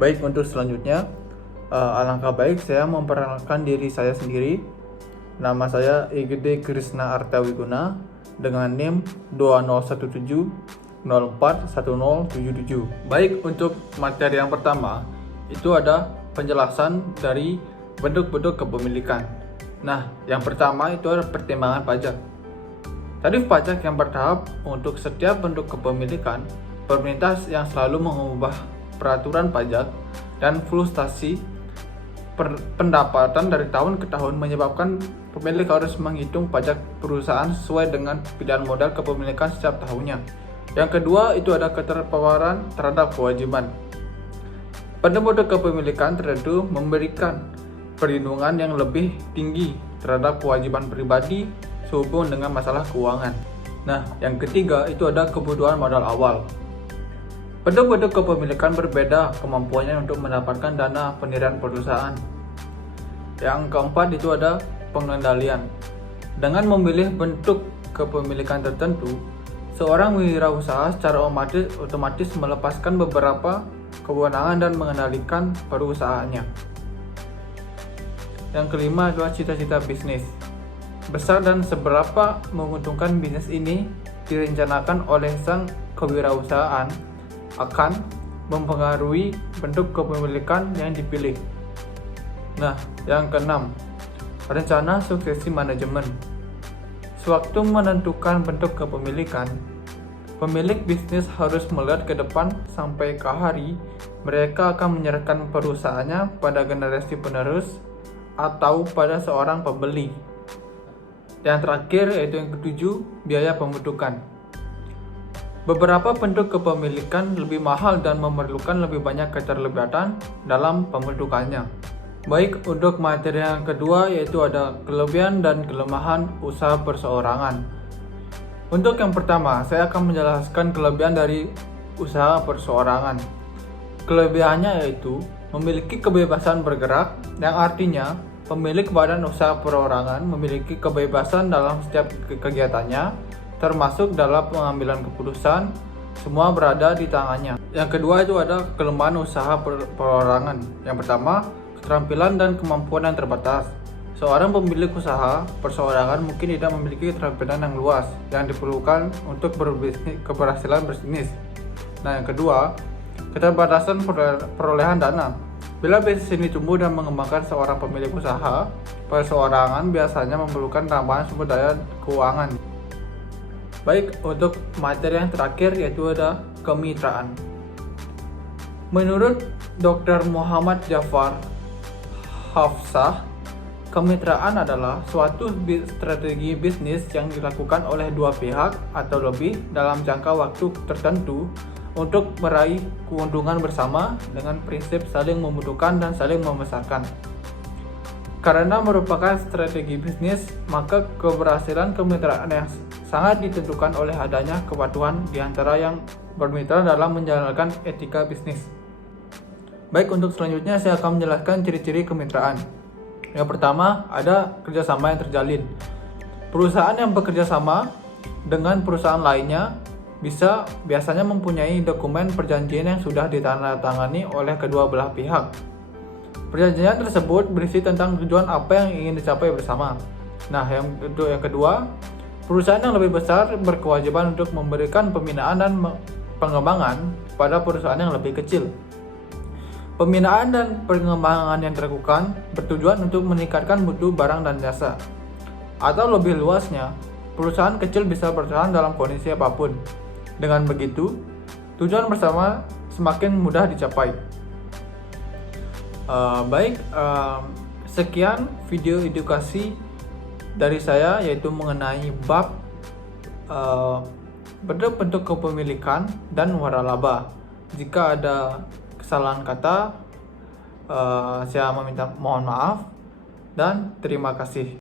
Baik, untuk selanjutnya, alangkah baik saya memperkenalkan diri saya sendiri. Nama saya Egede Krisna Artawiguna dengan NIM 2017041077. Baik, untuk materi yang pertama itu ada penjelasan dari bentuk-bentuk kepemilikan. Nah, yang pertama itu ada pertimbangan pajak. Tarif pajak yang bertahap untuk setiap bentuk kepemilikan. Pemerintah yang selalu mengubah peraturan pajak dan fluktuasi pendapatan dari tahun ke tahun menyebabkan pemilik harus menghitung pajak perusahaan sesuai dengan pilihan modal kepemilikan setiap tahunnya. Yang kedua itu ada keterpaparan terhadap kewajiban. Bentuk kepemilikan tertentu memberikan perlindungan yang lebih tinggi terhadap kewajiban pribadi sehubungan dengan masalah keuangan. Nah, yang ketiga itu ada kebutuhan modal awal. Bentuk-bentuk kepemilikan berbeda kemampuannya untuk mendapatkan dana pendirian perusahaan. Yang keempat itu ada pengendalian. Dengan memilih bentuk kepemilikan tertentu, seorang wirausaha secara otomatis melepaskan beberapa kewenangan dan mengendalikan perusahaannya. Yang kelima adalah cita-cita bisnis. Besar dan seberapa menguntungkan bisnis ini direncanakan oleh sang kewirausahaan akan mempengaruhi bentuk kepemilikan yang dipilih. Nah, yang keenam, rencana suksesi manajemen. Sewaktu menentukan bentuk kepemilikan, pemilik bisnis harus melihat ke depan sampai ke hari mereka akan menyerahkan perusahaannya pada generasi penerus atau pada seorang pembeli. Yang terakhir yaitu yang ketujuh, biaya pembentukan. Beberapa bentuk kepemilikan lebih mahal dan memerlukan lebih banyak keterlibatan dalam pembentukannya. Baik, untuk materi yang kedua yaitu ada kelebihan dan kelemahan usaha perseorangan. Untuk yang pertama, saya akan menjelaskan kelebihan dari usaha perseorangan. Kelebihannya yaitu memiliki kebebasan bergerak, yang artinya pemilik badan usaha perorangan memiliki kebebasan dalam setiap kegiatannya, termasuk dalam pengambilan keputusan, semua berada di tangannya. Yang kedua itu ada kelemahan usaha perorangan. Yang pertama, keterampilan dan kemampuan yang terbatas. Seorang pemilik usaha perseorangan mungkin tidak memiliki keterampilan yang luas yang diperlukan untuk keberhasilan bisnis. Nah, yang kedua, keterbatasan perolehan dana. Bila bisnis ini tumbuh dan mengembangkan, seorang pemilik usaha perseorangan biasanya memerlukan tambahan sumber daya keuangan. Baik, untuk materi yang terakhir yaitu ada kemitraan. Menurut Dr. Muhammad Jafar Hafsah, kemitraan adalah suatu strategi bisnis yang dilakukan oleh dua pihak atau lebih dalam jangka waktu tertentu untuk meraih keuntungan bersama dengan prinsip saling membutuhkan dan saling membesarkan. Karena merupakan strategi bisnis, maka keberhasilan kemitraan yang sangat ditentukan oleh adanya kepatuhan di antara yang bermitra dalam menjalankan etika bisnis. Baik, untuk selanjutnya saya akan menjelaskan ciri-ciri kemitraan. Yang pertama, ada kerjasama yang terjalin. Perusahaan yang bekerja sama dengan perusahaan lainnya biasanya mempunyai dokumen perjanjian yang sudah ditandatangani oleh kedua belah pihak. Perjanjian tersebut berisi tentang tujuan apa yang ingin dicapai bersama. Nah, yang kedua, perusahaan yang lebih besar berkewajiban untuk memberikan pembinaan dan pengembangan pada perusahaan yang lebih kecil. Pembinaan dan pengembangan yang dilakukan bertujuan untuk meningkatkan mutu barang dan jasa. Atau lebih luasnya, perusahaan kecil bisa bertahan dalam kondisi apapun. Dengan begitu, tujuan bersama semakin mudah dicapai. Sekian video edukasi dari saya yaitu mengenai bab bentuk-bentuk kepemilikan dan waralaba. Jika ada kesalahan kata, saya mohon maaf dan terima kasih.